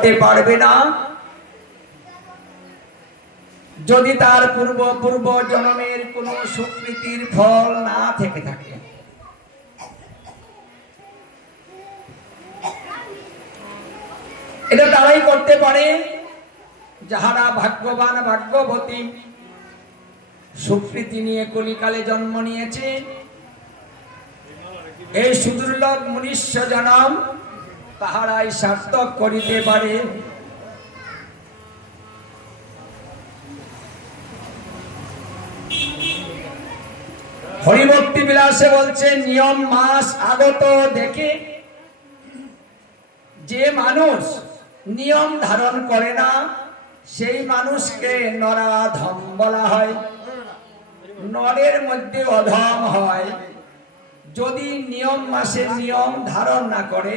করতে পারবে না যদি তার পূর্ব জন্মের কোনো সুকৃতির ফল না থেকে থাকে। এটা তারাই করতে পারে যাহারা ভাগ্যবান ভাগ্যবতী, সুকৃতি নিয়ে কলিকালে জন্ম নিয়েছে। এই সুদুর্লভ মনুষ্য জনম তাহারাই সার্থক করিতে পারে। হরিভক্তি বিলাসে বলছে, নিয়ম মাস আগত দেখে যে মানুষ নিয়ম ধারণ করে না সেই মানুষকে নরাধম বলা হয়। নরের মধ্যে অধম হয় যদি নিয়ম মাসের নিয়ম ধারণ না করে,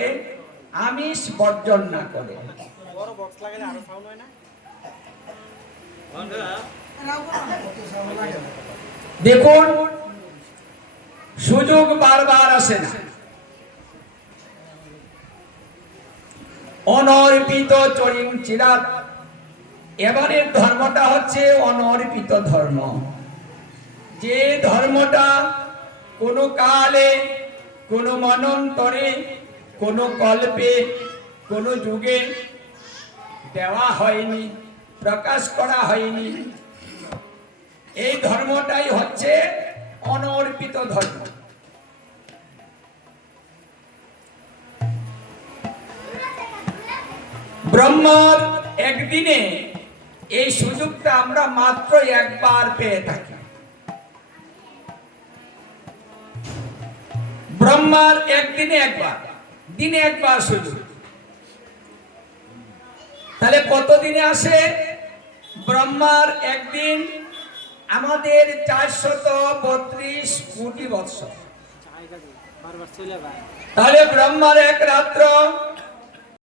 আমিষ বর্জন না করে। দেখুন, সুযোগ বারবার আসে না। অনর্পিত চরিং চিরাত, এবারের ধর্মটা হচ্ছে অনর্পিত ধর্ম। যে ধর্মটা কোনো কালে, কোনো মনন্তরে, কোনো কল্পে, কোনো যুগে দেওয়া হয়নি, প্রকাশ করা হয়নি, এই ধর্মটাই হচ্ছে অনর্পিত ধর্ম। ব্রহ্মার একদিনে এই সুযোগটা আমরা মাত্র একবার পেয়ে থাকি। ব্রহ্মার একদিনে একবার, দিনে একবার সুযোগ। তাহলে কত দিনে আসে? ব্রহ্মার একদিন আমাদের 432 কোটি বৎসর। তাহলে ব্রহ্মার এক রাত্র